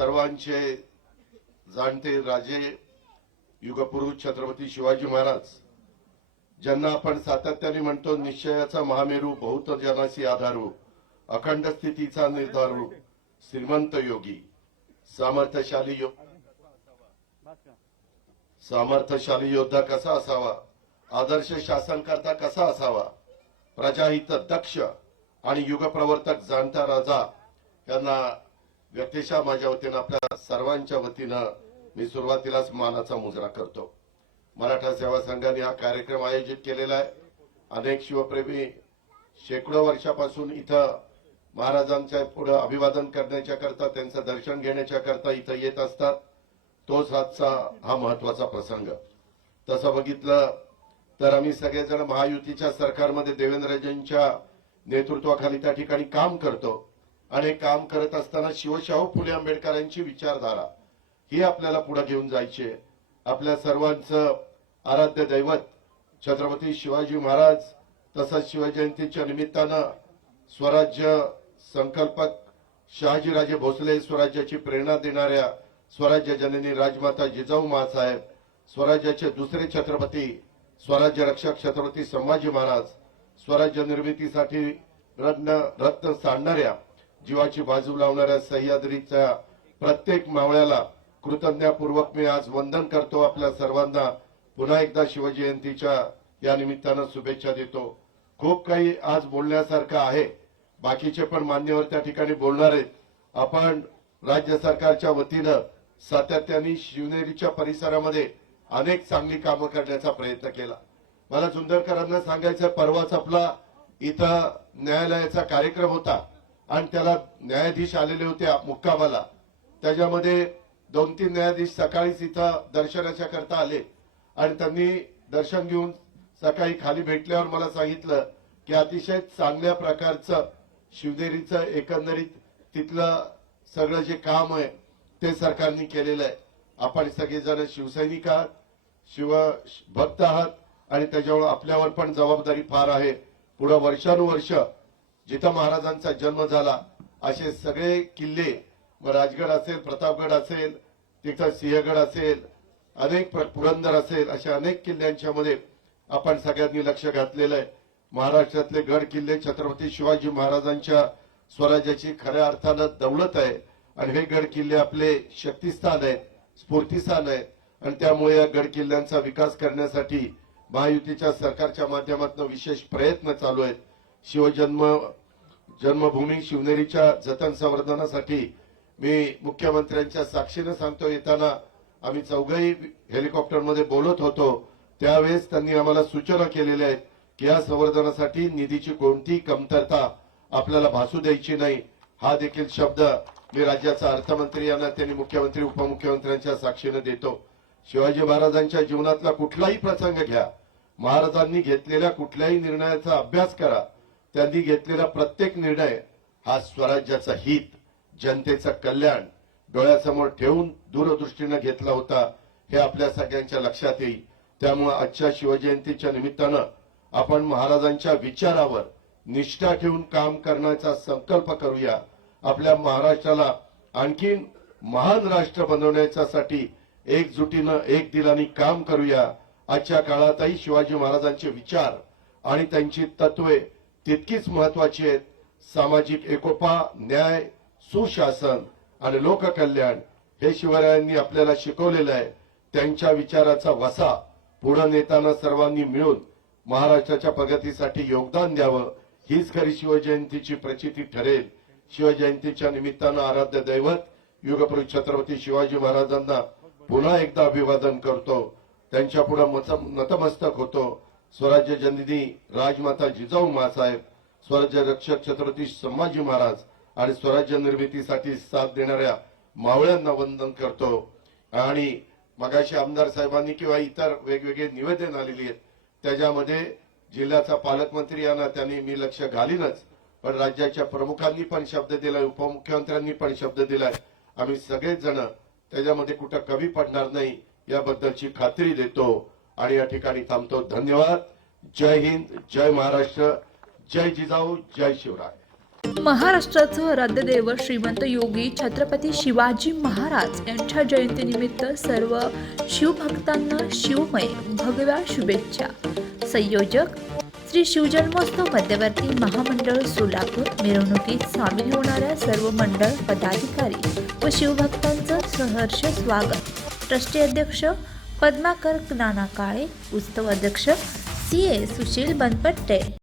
सर्वांचे जाणते राजे युगपुरुष छत्रपती शिवाजी महाराज. ज्यांना आपण सातत्याने म्हणतो निश्चयाचा महामेरू बहुत जनासी आधारू अखंड स्थितीचा निर्धारू श्रीमंत योगी सामर्थ्यशाली यो सामर्थ्यशाली योद्धा कसा असावा? आदर्श शासनकर्ता कसा असावा? प्रजाहित दक्ष आणि युगप्रवर्तक जाणता राजा यांना व्यक्तिशा माझ्या वतीनं आपल्या सर्वांच्या वतीनं मी सुरुवातीलाच मानाचा मुजरा करतो. मराठा सेवा संघाने हा कार्यक्रम आयोजित केलेला आहे. अनेक शिवप्रेमी शेकडो वर्षापासून इथं महाराजांच्या पुढे अभिवादन करण्याच्या करता त्यांचं दर्शन घेण्याच्या करता इथं येत असतात. तोच आजचा हा महत्त्वाचा प्रसंग. तसं बघितलं तर आम्ही सगळेजण महायुतीच्या सरकारमध्ये देवेंद्रजींच्या नेतृत्वाखाली त्या ठिकाणी काम करतो. आणि काम करत असताना शिवशाहू फुले आंबेडकरांची विचारधारा ही आपल्याला पुढे घेऊन जायची आहे. आपल्या सर्वांचं आराध्य दैवत छत्रपती शिवाजी महाराज तसंच शिवजयंतीच्या निमित्तानं स्वराज्य संकल्पक शहाजीराजे भोसले स्वराज्याची प्रेरणा देणाऱ्या स्वराज्य जननी राजमाता जिजाऊ महासाहेब स्वराज्याचे दुसरे छत्रपती स्वराज्य रक्षक छत्रपती संभाजी महाराज स्वराज्य निर्मितीसाठी रत्न रत्न सांडणाऱ्या जीवाची बाजू लावणाऱ्या सह्याद्रीच्या प्रत्येक मावळ्याला कृतज्ञतापूर्वक मी आज वंदन करतो आपल्या सर्वांना. पुन्हा एकदा शिवजयंतीच्या या निमित्तानं शुभेच्छा देतो. खूप काही आज बोलण्यासारखं आहे. बाकीचे पण मान्यवर त्या ठिकाणी बोलणार आहेत. आपण राज्य सरकारच्या वतीनं सातत्याने शिवनेरीच्या परिसरामध्ये अनेक चांगली कामं करण्याचा प्रयत्न केला. मला जुंदरकरांना सांगायचं परवाच आपला इथं न्यायालयाचा कार्यक्रम होता. आणि त्याला न्यायाधीश आलेले होते मुक्कामाला. त्याच्यामध्ये दोन तीन न्यायाधीश सकाळीच इथं दर्शनाच्या करता आले. आणि त्यांनी दर्शन घेऊन सकाळी खाली भेटल्यावर मला सांगितलं की अतिशय चांगल्या प्रकारचं शिवनेरीचं एकंदरीत तिथलं सगळं जे काम आहे ते सरकारने केलेलं आहे. आपण सगळेजण शिवसैनिक आहात शिव भक्त आहात आणि त्याच्यामुळे आपल्यावर पण जबाबदारी फार आहे. पुढं वर्षानुवर्ष जिथं महाराजांचा जन्म झाला असे सगळे किल्ले मग राजगड असेल प्रतापगड असेल तिथं सिंहगड असेल अनेक प्र- पुरंदर असेल अशा अनेक किल्ल्यांच्या मध्ये आपण सगळ्यांनी लक्ष घातलेलं आहे. महाराष्ट्रातले गड किल्ले छत्रपती शिवाजी महाराजांच्या स्वराज्याची खऱ्या अर्थानं दौलत आहे. आणि हे गड किल्ले आपले शक्तिस्थान आहेत स्फूर्तिस्थान आहेत. आणि त्यामुळे या गड किल्ल्यांचा विकास करण्यासाठी महायुतीच्या सरकारच्या माध्यमातून विशेष प्रयत्न चालू आहेत. शिवजन्म जन्मभूमी शिवनेरीच्या जतन संवर्धनासाठी मी मुख्यमंत्र्यांच्या साक्षीनं सांगतो येताना आम्ही चौघही हेलिकॉप्टरमध्ये बोलत होतो. त्यावेळेस त्यांनी आम्हाला सूचना केलेल्या आहेत की या संवर्धनासाठी निधीची कोणतीही कमतरता आपल्याला भासू द्यायची नाही. हा देखील शब्द मी राज्याचा अर्थमंत्री यांना त्यांनी मुख्यमंत्री उपमुख्यमंत्र्यांच्या साक्षीनं देतो. शिवाजी महाराजांच्या जीवनातला कुठलाही प्रसंग घ्या. महाराजांनी घेतलेल्या कुठल्याही निर्णयाचा अभ्यास करा. त्यांनी घेतलेला प्रत्येक निर्णय हा स्वराज्याचा हित जनतेचं कल्याण डोळ्यासमोर ठेवून दूरदृष्टीनं घेतला होता हे आपल्या सगळ्यांच्या लक्षात येईल. त्यामुळे आजच्या शिवजयंतीच्या निमित्तानं आपण महाराजांच्या विचारावर निष्ठा ठेवून काम करण्याचा संकल्प करूया. आपल्या महाराष्ट्राला आणखीन महान राष्ट्र बनवण्याच्यासाठी एकजुटीनं एक दिलानी काम करूया. आजच्या काळातही शिवाजी महाराजांचे विचार आणि त्यांची तत्वे तितकीच महत्वाची आहेत. सामाजिक एकोपा न्याय सुशासन आणि लोककल्याण हे शिवरायांनी आपल्याला शिकवलेलं आहे. त्यांच्या विचाराचा वसा पुढे नेताना सर्वांनी मिळून महाराष्ट्राच्या प्रगतीसाठी योगदान द्यावं हीच खरी शिवजयंतीची प्रचिती ठरेल. शिवजयंतीच्या निमित्तानं आराध्य दैवत युगपुरुष छत्रपती शिवाजी महाराजांना पुन्हा एकदा अभिवादन करतो. त्यांच्या पुढे नतमस्तक होतो. स्वराज्य जननी राजमाता जिजाऊ मासाहेब स्वराज्य रक्षक छत्रपती संभाजी महाराज आणि स्वराज्य निर्मितीसाठी साथ देणाऱ्या मावळ्यांना वंदन करतो. आणि मगाशी आमदार साहेबांनी किंवा इतर वेगवेगळे निवेदन आलेली आहेत त्याच्यामध्ये जिल्ह्याचा पालकमंत्री यांना त्यांनी मी लक्ष घालीनच पण राज्याच्या प्रमुखांनी पण शब्द दिलाय उपमुख्यमंत्र्यांनी पण शब्द दिलाय. आम्ही सगळेच जण त्याच्यामध्ये कुठं कमी पडणार नाही याबद्दलची खात्री देतो. आणि या ठिकाणी थांबतो. धन्यवाद. जय हिंद जय महाराष्ट्र जय जिजाऊ जय शिवराय. महाराष्ट्राचं आराध्यदैव श्रीमंत योगी छत्रपती शिवाजी महाराज यांच्या जयंतीनिमित्त सर्व शिवभक्तांना शिवमय भगव्या शुभेच्छा. संयोजक श्री शिवजन्मोत्सव मध्यवर्ती महामंडळ सोलापूर मिरवणुकीत सामील होणाऱ्या सर्व मंडळ पदाधिकारी व शिवभक्तांचं सहर्ष स्वागत. ट्रस्टी अध्यक्ष पद्माकर नाना काळे उत्सव अध्यक्ष सी ए सुशील बनपट्टे.